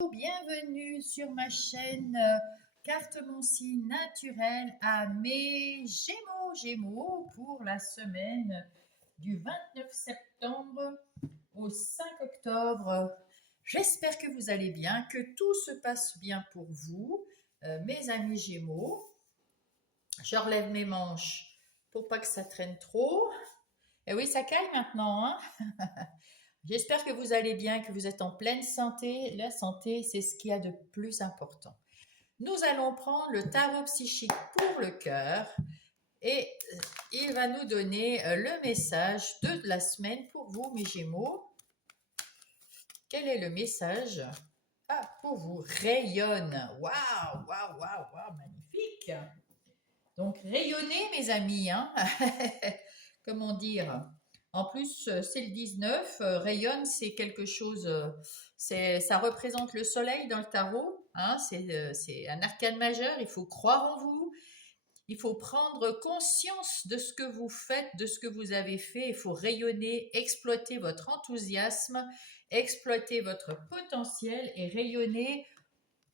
Bienvenue sur ma chaîne Carte mon signe naturel à mes Gémeaux pour la semaine du 29 septembre au 5 octobre. J'espère que vous allez bien, que tout se passe bien pour vous, mes amis Gémeaux. Je relève mes manches pour pas que ça traîne trop. Et oui, ça caille maintenant, hein. J'espère que vous allez bien, que vous êtes en pleine santé. La santé, c'est ce qu'il y a de plus important. Nous allons prendre le tarot psychique pour le cœur et il va nous donner le message de la semaine pour vous, mes Gémeaux. Quel est le message? Ah, pour vous, rayonne. Waouh, waouh, waouh, waouh, magnifique. Donc, rayonnez, mes amis, hein. Comment dire? En plus, c'est le 19, rayonne, c'est quelque chose, ça représente le soleil dans le tarot, hein, c'est un arcane majeur, il faut croire en vous, il faut prendre conscience de ce que vous faites, de ce que vous avez fait, il faut rayonner, exploiter votre enthousiasme, exploiter votre potentiel et rayonner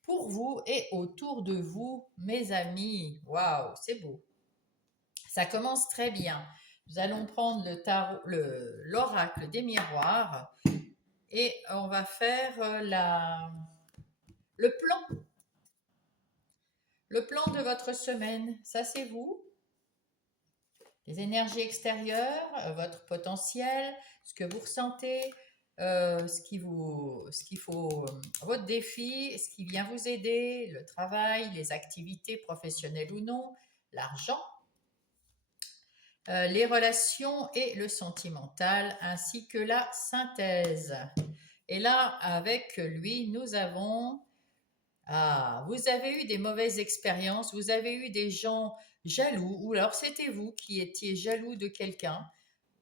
pour vous et autour de vous, mes amis. Waouh, c'est beau. Ça commence très bien. Nous allons prendre le tarot, l'oracle des miroirs et on va faire le plan. Le plan de votre semaine, ça c'est vous. Les énergies extérieures, votre potentiel, ce que vous ressentez, ce qu'il faut, votre défi, ce qui vient vous aider, le travail, les activités professionnelles ou non, l'argent, les relations et le sentimental, ainsi que la synthèse. Et là, avec lui, nous avons... Ah, vous avez eu des mauvaises expériences, vous avez eu des gens jaloux, ou alors c'était vous qui étiez jaloux de quelqu'un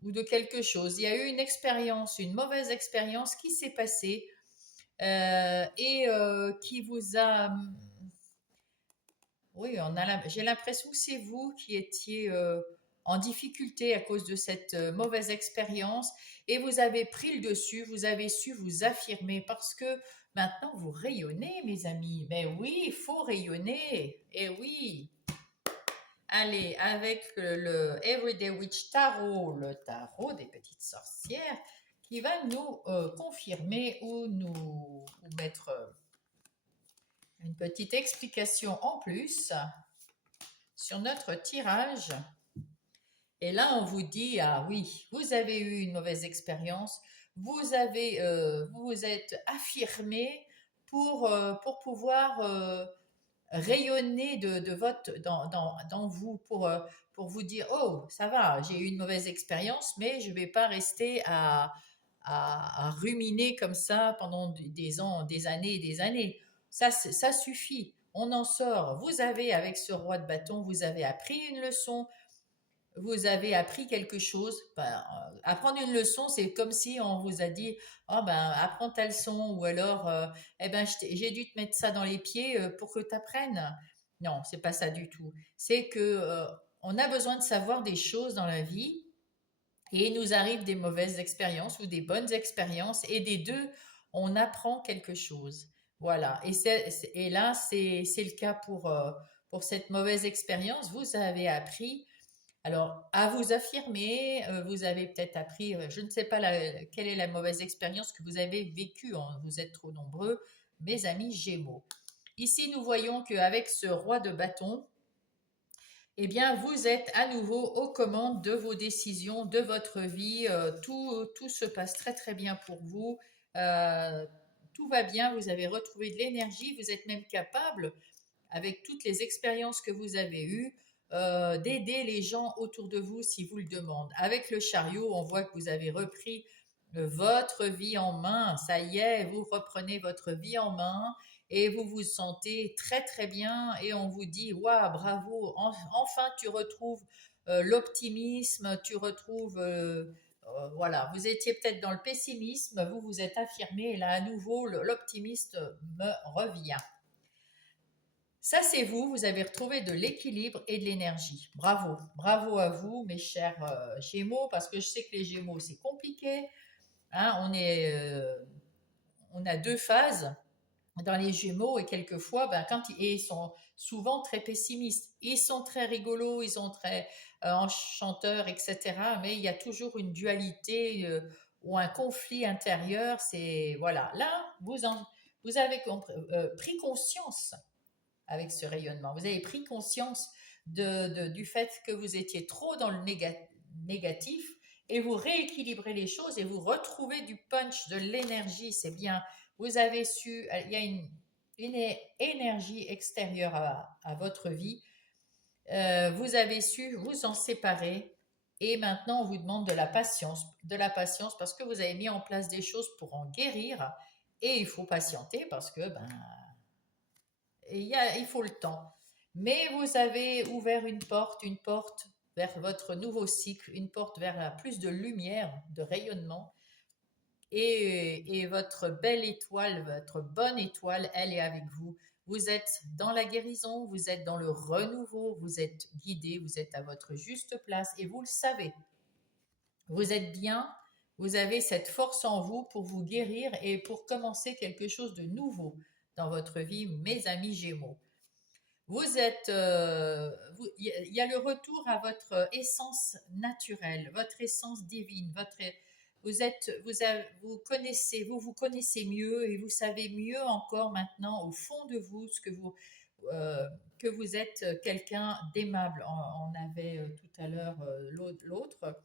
ou de quelque chose. Il y a eu une expérience, une mauvaise expérience qui s'est passée et qui vous a... Oui, j'ai l'impression que c'est vous qui étiez en difficulté à cause de cette mauvaise expérience et vous avez pris le dessus, vous avez su vous affirmer parce que maintenant vous rayonnez, mes amis. Ben oui, il faut rayonner. Et oui. Allez, avec le Everyday Witch Tarot, le tarot des petites sorcières, qui va nous confirmer ou nous mettre une petite explication en plus sur notre tirage. Et là, on vous dit, ah oui, vous avez eu une mauvaise expérience, vous vous êtes affirmé pour pouvoir rayonner de votre, dans vous, pour vous dire, oh, ça va, j'ai eu une mauvaise expérience, mais je ne vais pas rester à ruminer comme ça pendant des ans, des années et des années. Ça suffit. On en sort. Vous avez, avec ce roi de bâton, vous avez appris une leçon, vous avez appris quelque chose. Ben, apprendre une leçon, c'est comme si on vous a dit, oh ben, apprends ta leçon, ou alors, eh ben, j'ai dû te mettre ça dans les pieds pour que tu apprennes. Non, c'est pas ça du tout. C'est que on a besoin de savoir des choses dans la vie et il nous arrive des mauvaises expériences ou des bonnes expériences et des deux, on apprend quelque chose. Voilà. Et là, c'est le cas pour cette mauvaise expérience. Vous avez appris alors, à vous affirmer, vous avez peut-être appris, je ne sais pas quelle est la mauvaise expérience que vous avez vécue, hein, vous êtes trop nombreux, mes amis Gémeaux. Ici, nous voyons qu'avec ce roi de bâton, eh bien, vous êtes à nouveau aux commandes de vos décisions, de votre vie. Tout se passe très très bien pour vous. Euh, tout va bien, vous avez retrouvé de l'énergie, vous êtes même capable avec toutes les expériences que vous avez eues, d'aider les gens autour de vous si vous le demandez. Avec le chariot, on voit que vous avez repris votre vie en main. Ça y est, vous reprenez votre vie en main et vous vous sentez très très bien et on vous dit, waouh, bravo, enfin tu retrouves l'optimisme, tu retrouves... voilà, vous étiez peut-être dans le pessimisme, vous vous êtes affirmé et là à nouveau l'optimiste me revient. Ça, c'est vous, vous avez retrouvé de l'équilibre et de l'énergie. Bravo, bravo à vous, mes chers Gémeaux, parce que je sais que les Gémeaux, c'est compliqué. Hein, on a deux phases. dans les Gémeaux et quelquefois, ben, ils sont souvent très pessimistes. Ils sont très rigolos, ils sont très enchanteurs, etc. Mais il y a toujours une dualité ou un conflit intérieur. C'est voilà. Là, vous avez pris conscience avec ce rayonnement. Vous avez pris conscience du fait que vous étiez trop dans le négatif et vous rééquilibrez les choses et vous retrouvez du punch, de l'énergie. C'est bien. Vous avez su, il y a une énergie extérieure à votre vie. Vous avez su vous en séparer et maintenant on vous demande de la patience parce que vous avez mis en place des choses pour en guérir et il faut patienter parce que ben il faut le temps. Mais vous avez ouvert une porte vers votre nouveau cycle, une porte vers plus de lumière, de rayonnement. Et votre belle étoile, votre bonne étoile, elle est avec vous. Vous êtes dans la guérison, vous êtes dans le renouveau, vous êtes guidé, vous êtes à votre juste place et vous le savez. Vous êtes bien, vous avez cette force en vous pour vous guérir et pour commencer quelque chose de nouveau dans votre vie, mes amis Gémeaux. Vous êtes, il y a le retour à votre essence naturelle, votre essence divine, vous vous connaissez mieux et vous savez mieux encore maintenant au fond de vous euh, que vous êtes quelqu'un d'aimable. On avait tout à l'heure l'autre.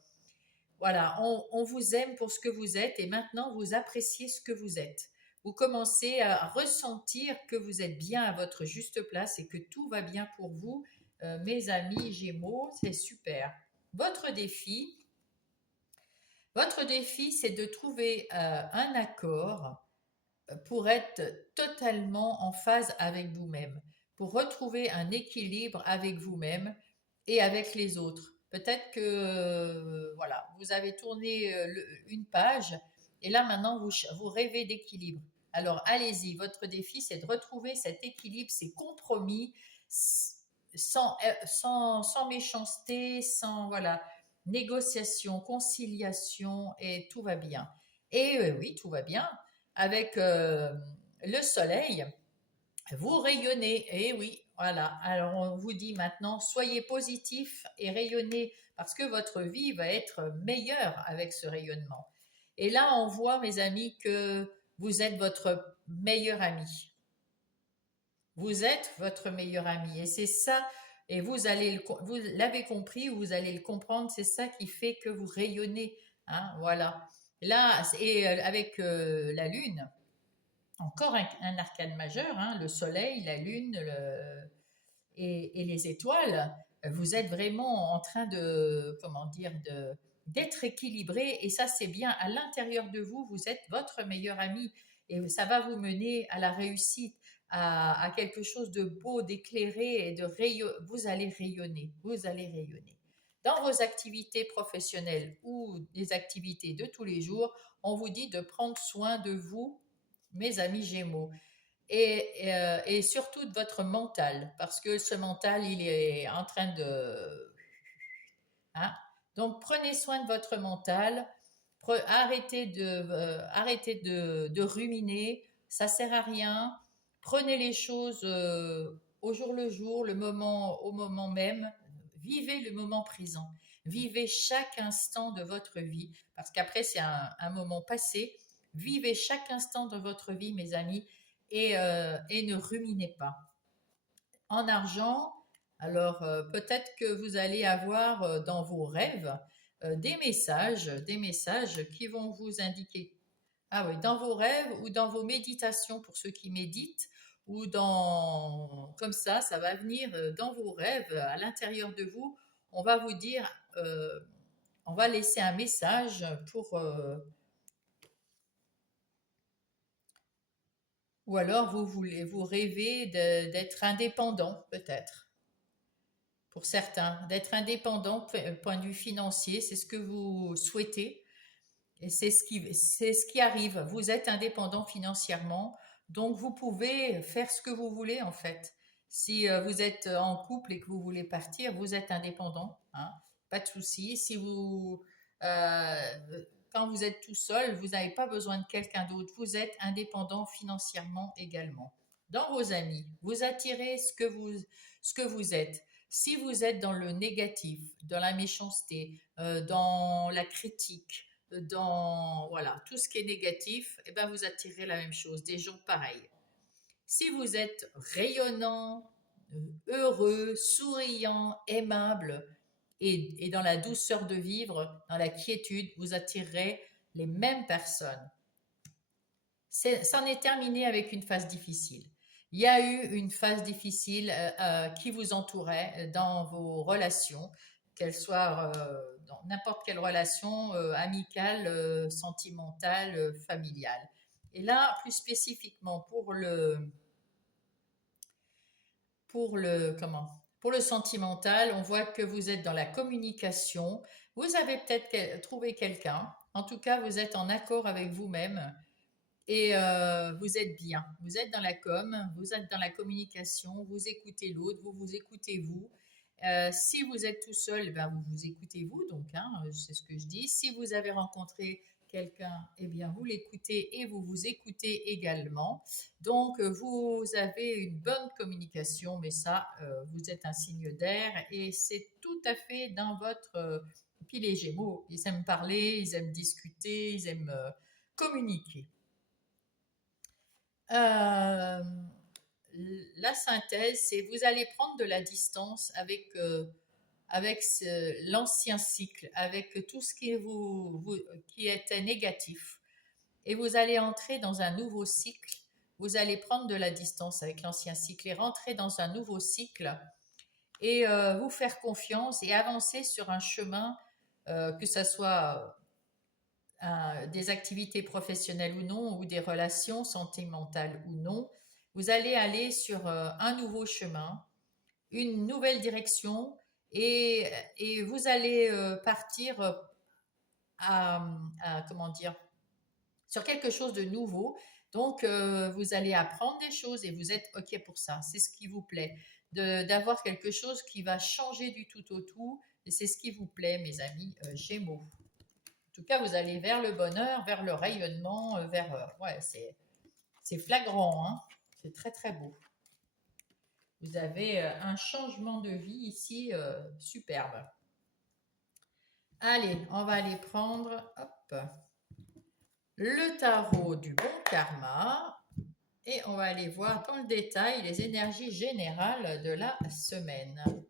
Voilà, on vous aime pour ce que vous êtes et maintenant vous appréciez ce que vous êtes. Vous commencez à ressentir que vous êtes bien à votre juste place et que tout va bien pour vous. Mes amis Gémeaux, c'est super. Votre défi, votre défi, c'est de trouver un accord pour être totalement en phase avec vous-même, pour retrouver un équilibre avec vous-même et avec les autres. Peut-être que voilà, vous avez tourné une page et là maintenant vous rêvez d'équilibre. Alors allez-y, votre défi c'est de retrouver cet équilibre, ces compromis sans méchanceté, sans voilà, négociation, conciliation et tout va bien. Et oui, tout va bien avec le soleil, vous rayonnez. Et oui, voilà. Alors on vous dit maintenant, soyez positif et rayonnez parce que votre vie va être meilleure avec ce rayonnement. Et là, on voit, mes amis, que vous êtes votre meilleur ami. Vous êtes votre meilleur ami. Et c'est ça, et vous l'avez compris ou vous allez le comprendre, c'est ça qui fait que vous rayonnez. Hein, voilà. Là, et avec la Lune, encore un arcane majeur, hein, le soleil, la lune et les étoiles, vous êtes vraiment en train de, comment dire, d'être équilibré et ça c'est bien à l'intérieur de vous, vous êtes votre meilleur ami et ça va vous mener à la réussite, à quelque chose de beau, d'éclairé et vous allez rayonner, vous allez rayonner. Dans vos activités professionnelles ou des activités de tous les jours, on vous dit de prendre soin de vous, mes amis Gémeaux, et surtout de votre mental, parce que ce mental, il est en train de... Hein. Donc, prenez soin de votre mental, arrêtez de ruminer, ça sert à rien. Prenez les choses au jour le jour, au moment même. Vivez le moment présent. Vivez chaque instant de votre vie, parce qu'après, c'est un moment passé. Vivez chaque instant de votre vie, mes amis, et ne ruminez pas. En argent, alors peut-être que vous allez avoir dans vos rêves des messages qui vont vous indiquer. Ah oui, dans vos rêves ou dans vos méditations pour ceux qui méditent, ou comme ça va venir dans vos rêves, à l'intérieur de vous, on va vous dire, on va laisser un message ou alors vous rêvez d'être indépendant peut-être. Pour certains, d'être indépendant point de vue financier, c'est ce que vous souhaitez et c'est ce qui arrive. Vous êtes indépendant financièrement, donc vous pouvez faire ce que vous voulez en fait. Si vous êtes en couple et que vous voulez partir, vous êtes indépendant, hein, pas de souci. Si vous, euh, quand vous êtes tout seul, vous n'avez pas besoin de quelqu'un d'autre. Vous êtes indépendant financièrement également. Dans vos amis, vous attirez ce que vous êtes. Si vous êtes dans le négatif, dans la méchanceté, dans la critique, dans voilà, tout ce qui est négatif, eh ben vous attirez la même chose, des gens pareils. Si vous êtes rayonnant, heureux, souriant, aimable et dans la douceur de vivre, dans la quiétude, vous attirerez les mêmes personnes. C'en est terminé avec une phase difficile. Il y a eu une phase difficile qui vous entourait dans vos relations, qu'elles soient dans n'importe quelle relation amicale, sentimentale, familiale. Et là, plus spécifiquement pour le sentimental, on voit que vous êtes dans la communication. Vous avez peut-être trouvé quelqu'un. En tout cas, vous êtes en accord avec vous-même et vous êtes bien. Vous êtes dans la com, vous êtes dans la communication, vous écoutez l'autre, vous vous écoutez vous. Si vous êtes tout seul, ben vous vous écoutez vous, donc hein, c'est ce que je dis. Si vous avez rencontré quelqu'un, eh bien vous l'écoutez et vous vous écoutez également. Donc vous avez une bonne communication, mais ça, vous êtes un signe d'air et c'est tout à fait dans votre... puis les Gémeaux, ils aiment parler, ils aiment discuter, ils aiment communiquer. Euh, la synthèse, c'est vous allez prendre de la distance avec l'ancien cycle, avec tout ce qui était négatif. Et vous allez entrer dans un nouveau cycle. Vous allez prendre de la distance avec l'ancien cycle et rentrer dans un nouveau cycle et vous faire confiance et avancer sur un chemin, que ce soit des activités professionnelles ou non, ou des relations sentimentales ou non. Vous allez aller sur un nouveau chemin, une nouvelle direction et vous allez partir comment dire, sur quelque chose de nouveau. Donc, vous allez apprendre des choses et vous êtes OK pour ça. C'est ce qui vous plaît. D'avoir quelque chose qui va changer du tout au tout. Et c'est ce qui vous plaît, mes amis Gémeaux. En tout cas, vous allez vers le bonheur, vers le rayonnement, ouais, c'est flagrant, hein. C'est très très beau. Vous avez un changement de vie ici superbe. Allez, on va aller prendre hop, le tarot du bon karma et on va aller voir dans le détail les énergies générales de la semaine.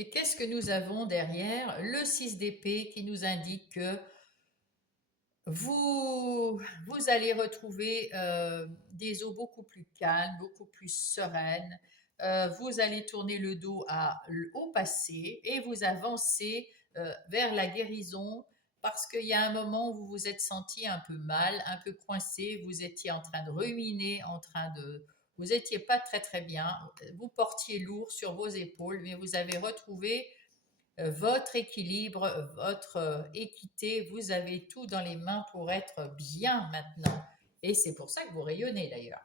Et qu'est-ce que nous avons derrière? Le 6 d'épée qui nous indique que vous allez retrouver des eaux beaucoup plus calmes, beaucoup plus sereines. Vous allez tourner le dos au passé et vous avancez vers la guérison parce qu'il y a un moment où vous vous êtes senti un peu mal, un peu coincé, vous étiez en train de ruminer, vous n'étiez pas très très bien, vous portiez lourd sur vos épaules, mais vous avez retrouvé votre équilibre, votre équité, vous avez tout dans les mains pour être bien maintenant. Et c'est pour ça que vous rayonnez d'ailleurs.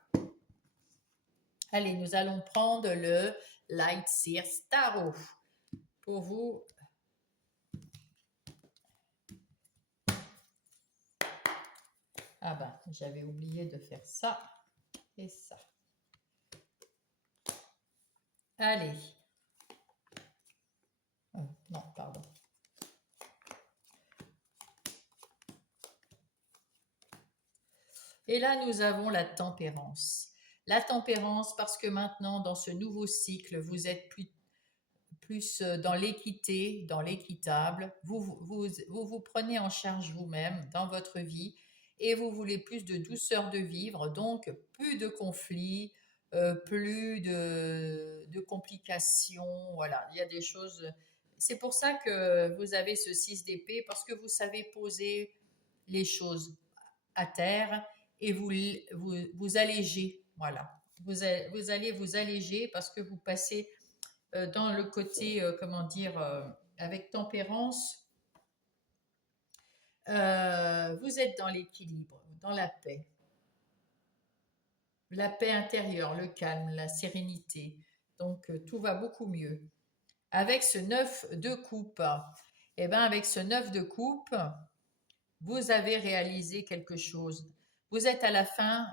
Allez, nous allons prendre le Light Seer Tarot pour vous. Ah ben, j'avais oublié de faire ça et ça. Allez. Oh, non, pardon. Et là, nous avons la tempérance. La tempérance parce que maintenant, dans ce nouveau cycle, vous êtes plus dans l'équité, dans l'équitable. Vous prenez en charge vous-même dans votre vie et vous voulez plus de douceur de vivre, donc plus de conflits, plus de complications. Voilà, il y a des choses. C'est pour ça que vous avez ce 6 d'épée, parce que vous savez poser les choses à terre et vous allégez. Voilà. Vous allez vous alléger parce que vous passez dans le côté, comment dire, avec tempérance, vous êtes dans l'équilibre, dans la paix. la paix intérieure, le calme, la sérénité. Donc tout va beaucoup mieux. Avec ce 9 de coupe, eh ben avec ce 9 de coupe, vous avez réalisé quelque chose. Vous êtes à la fin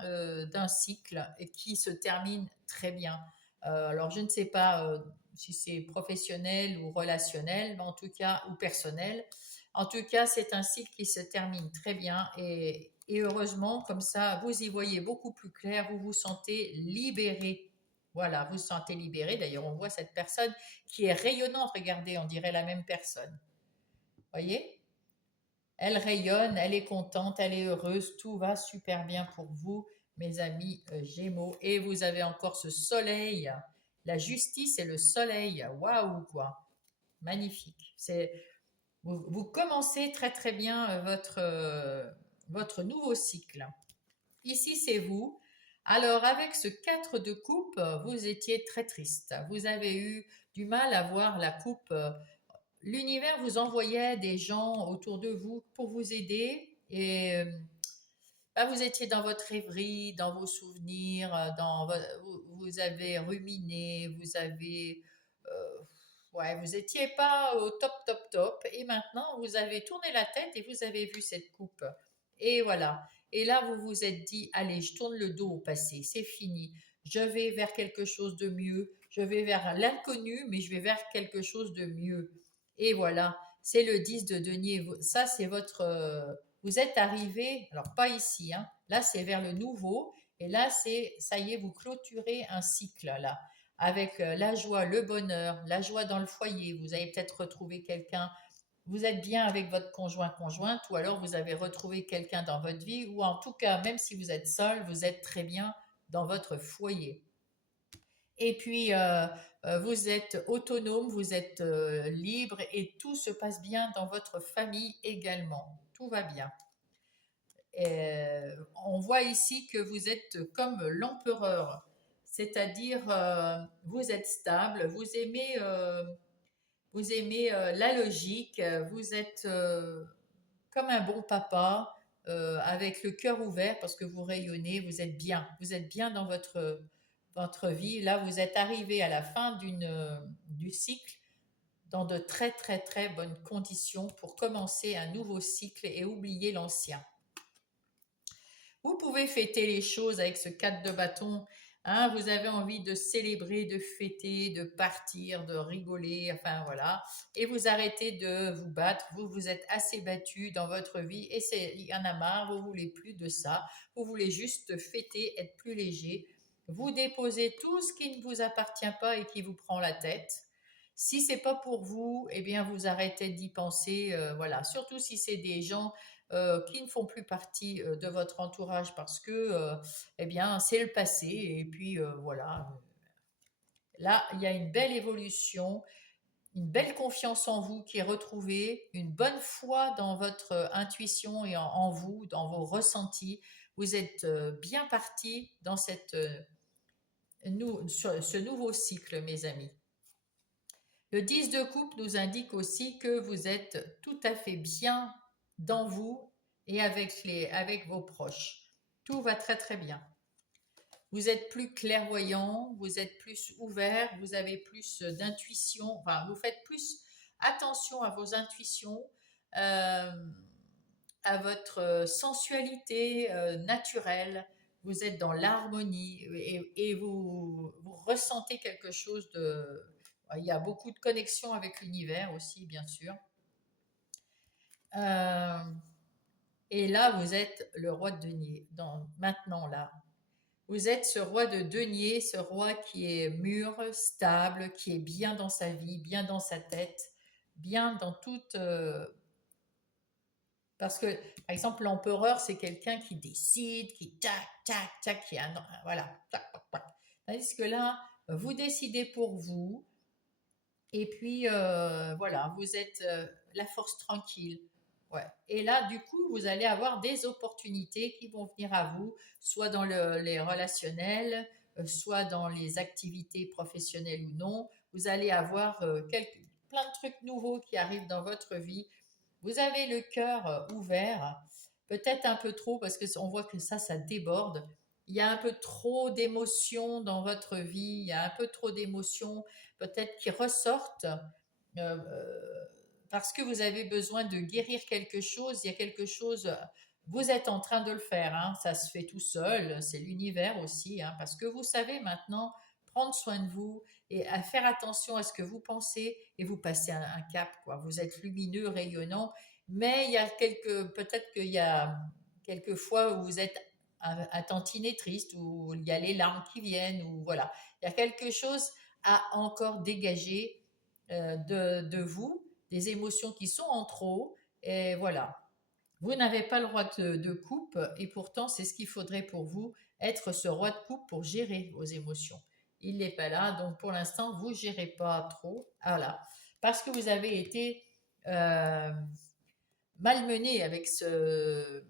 d'un cycle qui se termine très bien. Alors, je ne sais pas si c'est professionnel ou relationnel, mais en tout cas, ou personnel. En tout cas, c'est un cycle qui se termine très bien et heureusement, comme ça, vous y voyez beaucoup plus clair, vous vous sentez libéré. Voilà, vous vous sentez libéré. D'ailleurs, on voit cette personne qui est rayonnante. Regardez, on dirait la même personne. Voyez? Elle rayonne, elle est contente, elle est heureuse, tout va super bien pour vous, mes amis Gémeaux. Et vous avez encore ce soleil, la justice et le soleil. Waouh, quoi. Magnifique. Vous commencez très très bien votre nouveau cycle. Ici, c'est vous. Alors, avec ce 4 de coupe, vous étiez très triste. Vous avez eu du mal à voir la coupe. L'univers vous envoyait des gens autour de vous pour vous aider et bah, vous étiez dans votre rêverie, dans vos souvenirs, vous avez ruminé, ouais, vous étiez pas au top, top, top. Et maintenant, vous avez tourné la tête et vous avez vu cette coupe. Et voilà. Et là, vous vous êtes dit, allez, je tourne le dos au passé, c'est fini. Je vais vers quelque chose de mieux. Je vais vers l'inconnu, mais je vais vers quelque chose de mieux. Et voilà, c'est le 10 de denier. Ça, c'est vous êtes arrivé, alors pas ici, hein. Là, c'est vers le nouveau. Et là, ça y est, vous clôturez un cycle, là avec la joie, le bonheur, la joie dans le foyer. Vous avez peut-être retrouvé quelqu'un, vous êtes bien avec votre conjointe, ou alors vous avez retrouvé quelqu'un dans votre vie, ou en tout cas, même si vous êtes seul, vous êtes très bien dans votre foyer. Et puis, vous êtes autonome, vous êtes libre et tout se passe bien dans votre famille également. Tout va bien. On voit ici que vous êtes comme l'empereur, c'est-à-dire vous êtes stable, vous aimez la logique, vous êtes comme un bon papa, avec le cœur ouvert parce que vous rayonnez, vous êtes bien dans votre vie. Là, vous êtes arrivé à la fin du cycle dans de très très très bonnes conditions pour commencer un nouveau cycle et oublier l'ancien. Vous pouvez fêter les choses avec ce 4 de bâton. Hein, vous avez envie de célébrer, de fêter, de partir, de rigoler, enfin voilà. Et vous arrêtez de vous battre. Vous vous êtes assez battu dans votre vie et il y en a marre. Vous voulez plus de ça. Vous voulez juste fêter, être plus léger. Vous déposez tout ce qui ne vous appartient pas et qui vous prend la tête. Si c'est pas pour vous, eh bien vous arrêtez d'y penser. Voilà. Surtout si c'est des gens qui ne font plus partie de votre entourage parce que, eh bien, c'est le passé. Et puis, voilà. Là, il y a une belle évolution, une belle confiance en vous qui est retrouvée, une bonne foi dans votre intuition et en vous, dans vos ressentis. Vous êtes bien parti dans ce nouveau cycle, mes amis. Le 10 de coupe nous indique aussi que vous êtes tout à fait bien dans vous et avec vos proches. Tout va très très bien. Vous êtes plus clairvoyant, vous êtes plus ouvert, vous avez plus d'intuition, enfin vous faites plus attention à vos intuitions, euh, à votre sensualité naturelle. Vous êtes dans l'harmonie et vous ressentez quelque chose de... Il y a beaucoup de connexions avec l'univers aussi, bien sûr. Euh, et là, vous êtes le roi de denier. Maintenant, là, vous êtes ce roi de denier, ce roi qui est mûr, stable, qui est bien dans sa vie, bien dans sa tête, bien dans toute... parce que, par exemple, l'empereur, c'est quelqu'un qui décide, qui tac, tac, tac, qui a voilà, tac, tac, tac. Tandis que là, vous décidez pour vous, et puis voilà, vous êtes la force tranquille. Ouais. Et là, du coup, vous allez avoir des opportunités qui vont venir à vous, soit dans les relationnels, soit dans les activités professionnelles ou non. Vous allez avoir plein de trucs nouveaux qui arrivent dans votre vie. Vous avez le cœur ouvert, peut-être un peu trop parce que on voit que ça déborde. il y a un peu trop d'émotions dans votre vie, il y a un peu trop d'émotions peut-être qui ressortent parce que vous avez besoin de guérir quelque chose, il y a quelque chose, vous êtes en train de le faire, hein, ça se fait tout seul, c'est l'univers aussi, hein, parce que vous savez maintenant prendre soin de vous et à faire attention à ce que vous pensez et vous passez un cap, quoi. Vous êtes lumineux, rayonnant, mais il y a peut-être qu'il y a quelques fois où vous êtes un tantinet triste, où il y a les larmes qui viennent, ou voilà, il y a quelque chose à encore dégager de vous, des émotions qui sont en trop, et voilà. Vous n'avez pas le roi de coupe, et pourtant c'est ce qu'il faudrait pour vous, être ce roi de coupe pour gérer vos émotions. Il n'est pas là, donc pour l'instant vous ne gérez pas trop, voilà, parce que vous avez été euh, malmené avec ce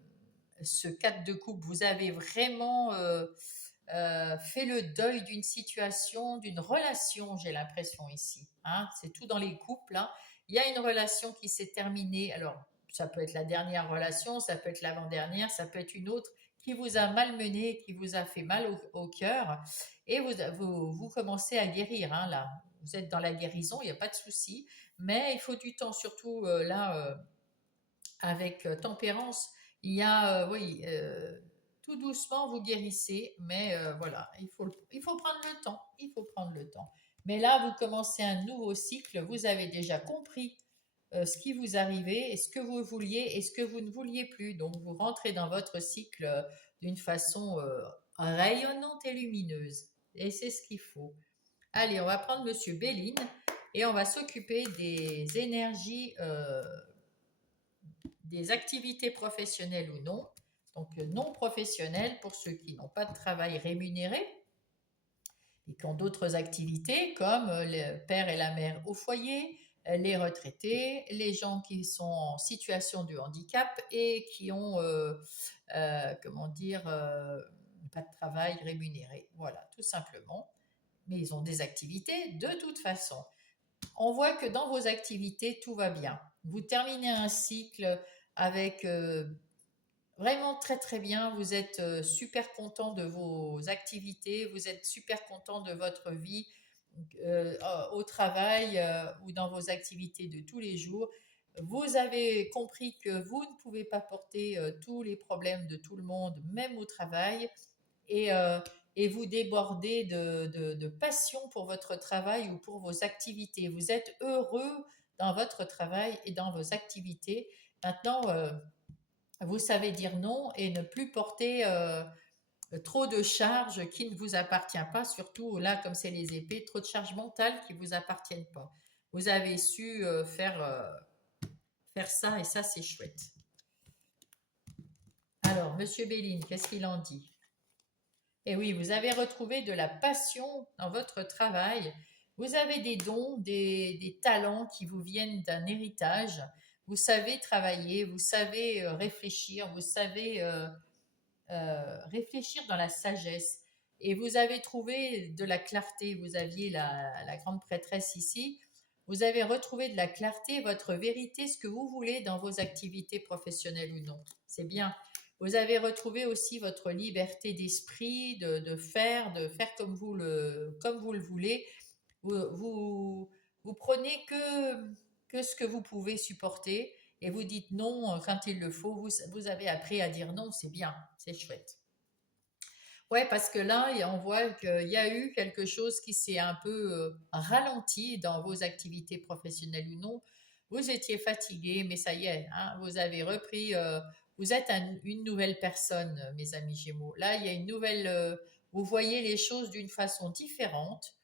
4 de coupe. Vous avez vraiment fait le deuil d'une situation, d'une relation, j'ai l'impression ici, hein. C'est tout dans les couples, hein. Il y a une relation qui s'est terminée. Alors, ça peut être la dernière relation, ça peut être l'avant-dernière, ça peut être une autre qui vous a malmené, qui vous a fait mal au cœur. Et vous commencez à guérir, hein, là. Vous êtes dans la guérison, il n'y a pas de souci. Mais il faut du temps, surtout là, avec tempérance. Il y a, oui, tout doucement, vous guérissez, mais voilà, il faut prendre le temps. Il faut prendre le temps. Mais là, vous commencez un nouveau cycle. Vous avez déjà compris ce qui vous arrivait, et ce que vous vouliez et ce que vous ne vouliez plus. Donc, vous rentrez dans votre cycle d'une façon rayonnante et lumineuse. Et c'est ce qu'il faut. Allez, on va prendre Monsieur Béline et on va s'occuper des énergies, des activités professionnelles ou non. Donc, non professionnelles pour ceux qui n'ont pas de travail rémunéré et qui ont d'autres activités comme le père et la mère au foyer, les retraités, les gens qui sont en situation de handicap et qui ont, comment dire, pas de travail rémunéré. Voilà, tout simplement. Mais ils ont des activités de toute façon. On voit que dans vos activités, tout va bien. Vous terminez un cycle avec vraiment très très bien. Vous êtes super content de vos activités, vous êtes super content de votre vie au travail ou dans vos activités de tous les jours. Vous avez compris que vous ne pouvez pas porter tous les problèmes de tout le monde, même au travail, et, euh, et vous débordez de passion pour votre travail ou pour vos activités. Vous êtes heureux dans votre travail et dans vos activités. Maintenant, vous savez dire non et ne plus porter trop de charges qui ne vous appartiennent pas, surtout là, comme c'est les épées, trop de charges mentales qui ne vous appartiennent pas. Vous avez su faire ça et ça, c'est chouette. Alors, Monsieur Béline, qu'est-ce qu'il en dit? Eh oui, vous avez retrouvé de la passion dans votre travail. Vous avez des dons, des talents qui vous viennent d'un héritage. Vous savez travailler, vous savez réfléchir, vous savez réfléchir dans la sagesse. Et vous avez trouvé de la clarté. Vous aviez la grande prêtresse ici. Vous avez retrouvé de la clarté, votre vérité, ce que vous voulez dans vos activités professionnelles ou non. C'est bien. Vous avez retrouvé aussi votre liberté d'esprit, de faire comme vous le voulez. Vous prenez que ce que vous pouvez supporter et vous dites non quand il le faut. Vous avez appris à dire non, c'est bien, c'est chouette. Ouais, parce que là, on voit qu'il y a eu quelque chose qui s'est un peu ralenti dans vos activités professionnelles ou non. Vous étiez fatigué, mais ça y est, hein, vous avez repris. Vous êtes une nouvelle personne, mes amis Gémeaux. Là, il y a une nouvelle. Vous voyez les choses d'une façon différente,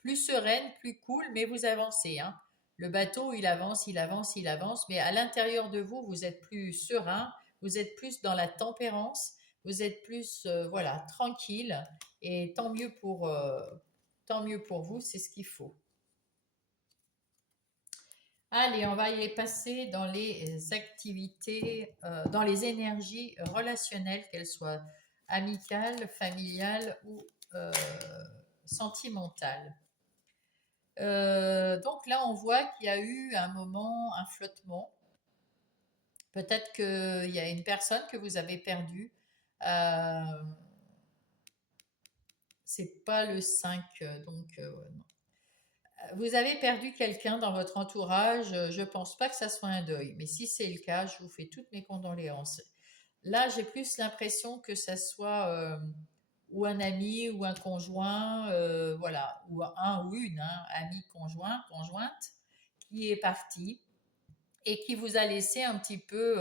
plus sereine, plus cool, mais vous avancez, hein. Le bateau, il avance, il avance, il avance, mais à l'intérieur de vous, vous êtes plus serein, vous êtes plus dans la tempérance, vous êtes plus, voilà, tranquille, et tant mieux pour vous, c'est ce qu'il faut. Allez, on va y passer dans les activités, dans les énergies relationnelles, qu'elles soient amicales, familiales ou sentimentales. Donc là, on voit qu'il y a eu un moment, un flottement. Peut-être qu'il y a une personne que vous avez perdue. Euh, c'est pas le 5, non. Vous avez perdu quelqu'un dans votre entourage, je pense pas que ça soit un deuil, mais si c'est le cas, je vous fais toutes mes condoléances. Là, j'ai plus l'impression que ça soit ou un ami ou un conjoint, voilà, ou un ou une ami conjoint, conjointe, qui est parti et qui vous a laissé un petit peu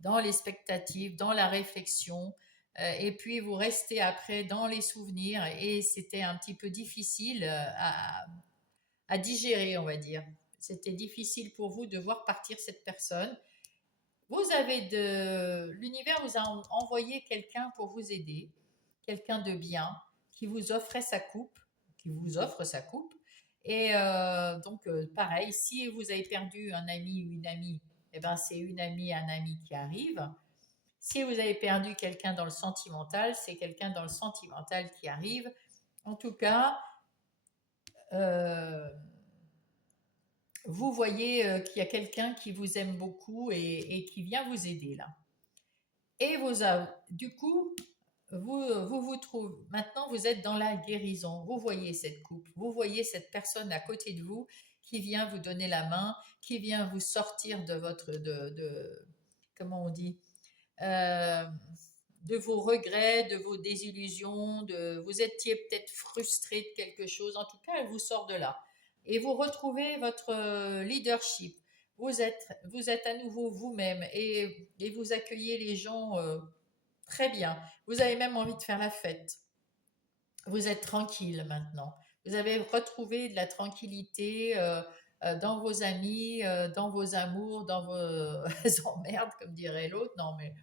dans l'expectative, dans la réflexion, et puis vous restez après dans les souvenirs et c'était un petit peu difficile à digérer, on va dire. C'était difficile pour vous de voir partir cette personne. L'univers vous a envoyé quelqu'un pour vous aider, quelqu'un de bien, qui vous offrait sa coupe, qui vous offre sa coupe. Et pareil, si vous avez perdu un ami ou une amie, eh ben, c'est une amie, un ami qui arrive. Si vous avez perdu quelqu'un dans le sentimental, c'est quelqu'un dans le sentimental qui arrive. En tout cas, euh, vous voyez qu'il y a quelqu'un qui vous aime beaucoup et qui vient vous aider là. Et du coup, vous trouvez, maintenant vous êtes dans la guérison, vous voyez cette coupe, vous voyez cette personne à côté de vous qui vient vous donner la main, qui vient vous sortir de comment on dit, euh, de vos regrets, de vos désillusions, vous étiez peut-être frustré de quelque chose, en tout cas elle vous sort de là. Et vous retrouvez votre leadership. Vous êtes à nouveau vous-même et vous accueillez les gens très bien. Vous avez même envie de faire la fête. Vous êtes tranquille maintenant. Vous avez retrouvé de la tranquillité dans vos amis, dans vos amours, dans vos emmerdes, comme dirait l'autre. Non, mais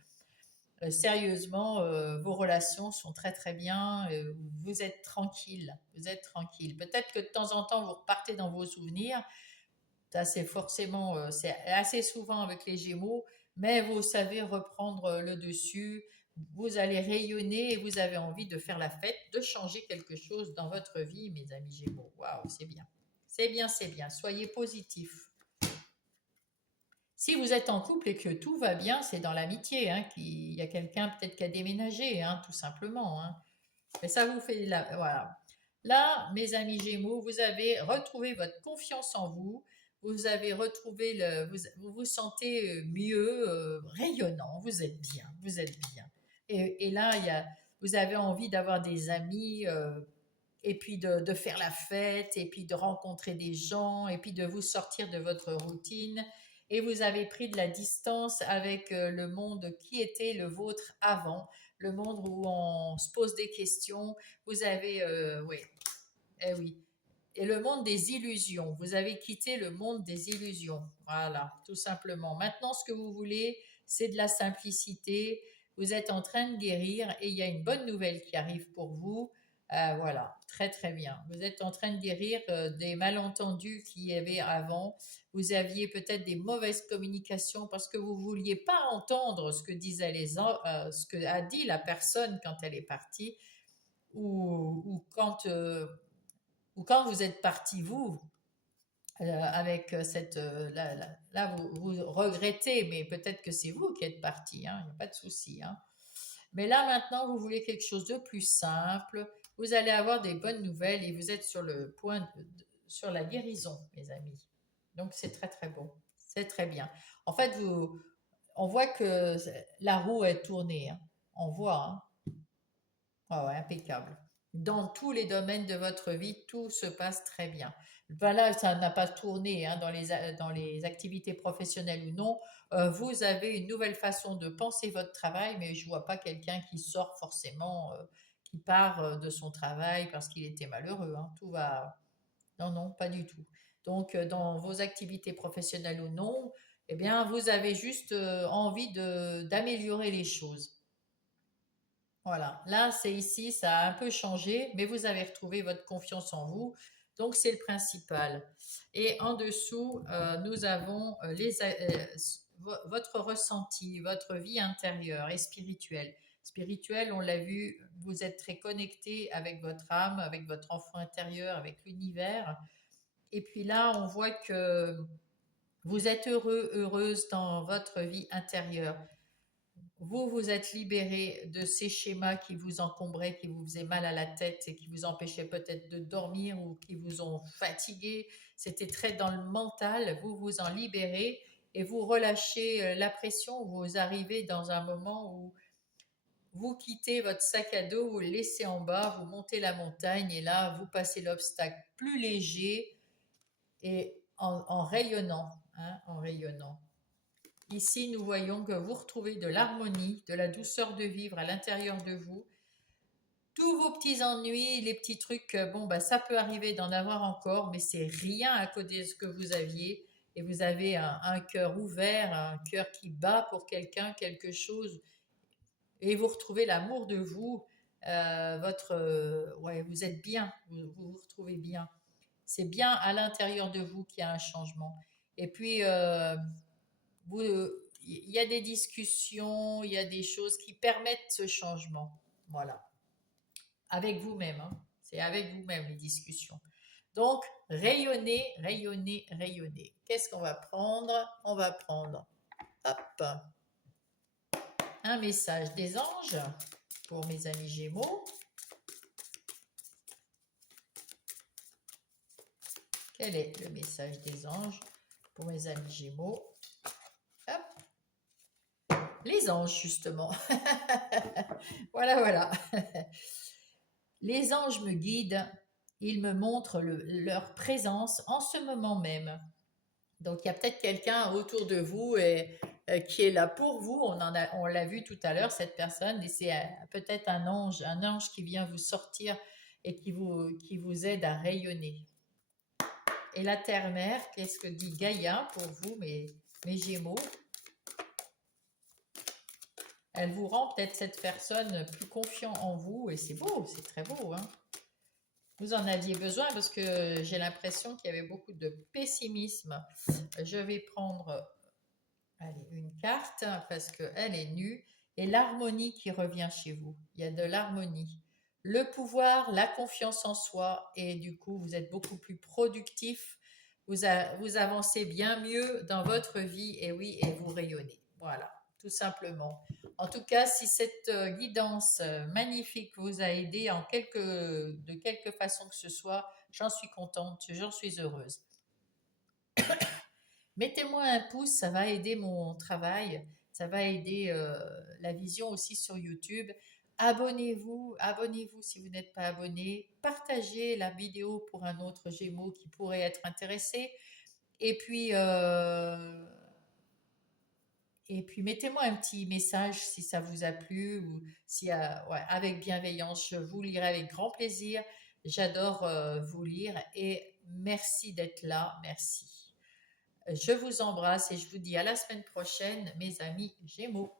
sérieusement, vos relations sont très très bien. Vous êtes tranquille. Vous êtes tranquille. Peut-être que de temps en temps, vous repartez dans vos souvenirs. Ça, c'est forcément, c'est assez souvent avec les Gémeaux, mais vous savez reprendre le dessus. Vous allez rayonner et vous avez envie de faire la fête, de changer quelque chose dans votre vie, mes amis Gémeaux. Waouh, c'est bien. C'est bien, c'est bien. Soyez positifs. Si vous êtes en couple et que tout va bien, c'est dans l'amitié. Il y a quelqu'un peut-être qui a déménagé, tout simplement. Mais ça vous fait voilà. Là, mes amis Gémeaux, vous avez retrouvé votre confiance en vous. Vous avez retrouvé vous vous sentez mieux, rayonnant. Vous êtes bien. Vous êtes bien. Et là, vous avez envie d'avoir des amis. Et puis de faire la fête, et puis de rencontrer des gens, et puis de vous sortir de votre routine. Et vous avez pris de la distance avec le monde qui était le vôtre avant, le monde où on se pose des questions. Vous avez, oui, eh oui. Et le monde des illusions. Vous avez quitté le monde des illusions. Voilà, tout simplement. Maintenant, ce que vous voulez, c'est de la simplicité. Vous êtes en train de guérir et il y a une bonne nouvelle qui arrive pour vous. Voilà, très très bien. Vous êtes en train de guérir des malentendus qu'il y avait avant. Vous aviez peut-être des mauvaises communications parce que vous vouliez pas entendre ce que disaient ce que a dit la personne quand elle est partie ou ou quand vous êtes parti, vous, avec cette. Là, vous regrettez, mais peut-être que c'est vous qui êtes parti, il n'y a pas de souci. Mais là, maintenant, vous voulez quelque chose de plus simple. Vous allez avoir des bonnes nouvelles et vous êtes sur le point, sur la guérison, mes amis. Donc, c'est très, très bon. C'est très bien. En fait, on voit que la roue est tournée. On voit. Ah ouais, impeccable. Dans tous les domaines de votre vie, tout se passe très bien. Ben là, ça n'a pas tourné dans les activités professionnelles ou non. Vous avez une nouvelle façon de penser votre travail, mais je vois pas quelqu'un qui sort forcément, qui part de son travail parce qu'il était malheureux. Tout va. Non, non, pas du tout. Donc, dans vos activités professionnelles ou non, eh bien, vous avez juste envie d'améliorer les choses. Voilà, là c'est ici, ça a un peu changé, mais vous avez retrouvé votre confiance en vous, donc c'est le principal. Et en dessous, nous avons votre ressenti, votre vie intérieure et spirituelle. Spirituelle, on l'a vu, vous êtes très connecté avec votre âme, avec votre enfant intérieur, avec l'univers. Et puis là, on voit que vous êtes heureux, heureuse dans votre vie intérieure. Vous vous êtes libéré de ces schémas qui vous encombraient, qui vous faisaient mal à la tête et qui vous empêchaient peut-être de dormir ou qui vous ont fatigué. C'était très dans le mental. Vous vous en libérez et vous relâchez la pression. Vous arrivez dans un moment où vous quittez votre sac à dos, vous le laissez en bas, vous montez la montagne et là, vous passez l'obstacle plus léger et en rayonnant, hein, en rayonnant. Ici, nous voyons que vous retrouvez de l'harmonie, de la douceur de vivre à l'intérieur de vous. Tous vos petits ennuis, les petits trucs, bon, bah, ça peut arriver d'en avoir encore, mais c'est rien à côté de ce que vous aviez. Et vous avez un cœur ouvert, un cœur qui bat pour quelqu'un, quelque chose. Et vous retrouvez l'amour de vous. Ouais, vous êtes bien, vous retrouvez bien. C'est bien à l'intérieur de vous qu'il y a un changement. Et puis, il y a des discussions, il y a des choses qui permettent ce changement. Voilà. Avec vous-même, hein. C'est avec vous-même les discussions. Donc, rayonnez, rayonnez, rayonnez. Qu'est-ce qu'on va prendre? On va prendre, hop, un message des anges pour mes amis Gémeaux. Quel est le message des anges pour mes amis Gémeaux? Hop, les anges, justement. Voilà, voilà. Les anges me guident, ils me montrent leur présence en ce moment même. Donc, il y a peut-être quelqu'un autour de vous qui est là pour vous. On l'a vu tout à l'heure, cette personne, et c'est peut-être un ange qui vient vous sortir et qui vous aide à rayonner. Et la terre-mère, qu'est-ce que dit Gaïa pour vous, mes Gémeaux? Elle vous rend peut-être cette personne plus confiant en vous, et c'est beau, c'est très beau, hein. Vous en aviez besoin parce que j'ai l'impression qu'il y avait beaucoup de pessimisme. Je vais prendre, allez, une carte parce qu'elle est nue et l'harmonie qui revient chez vous. Il y a de l'harmonie. Le pouvoir, la confiance en soi et du coup, vous êtes beaucoup plus productif. Vous avancez bien mieux dans votre vie et oui, et vous rayonnez. Voilà, tout simplement. En tout cas, si cette guidance magnifique vous a aidé de quelque façon que ce soit, j'en suis contente, j'en suis heureuse. Mettez-moi un pouce, ça va aider mon travail, ça va aider la vision aussi sur YouTube. Abonnez-vous, abonnez-vous si vous n'êtes pas abonné. Partagez la vidéo pour un autre Gémeaux qui pourrait être intéressé. Et puis, euh, et puis mettez-moi un petit message si ça vous a plu ou si, ouais, avec bienveillance, je vous lirai avec grand plaisir. J'adore vous lire et merci d'être là, merci. Je vous embrasse et je vous dis à la semaine prochaine, mes amis Gémeaux.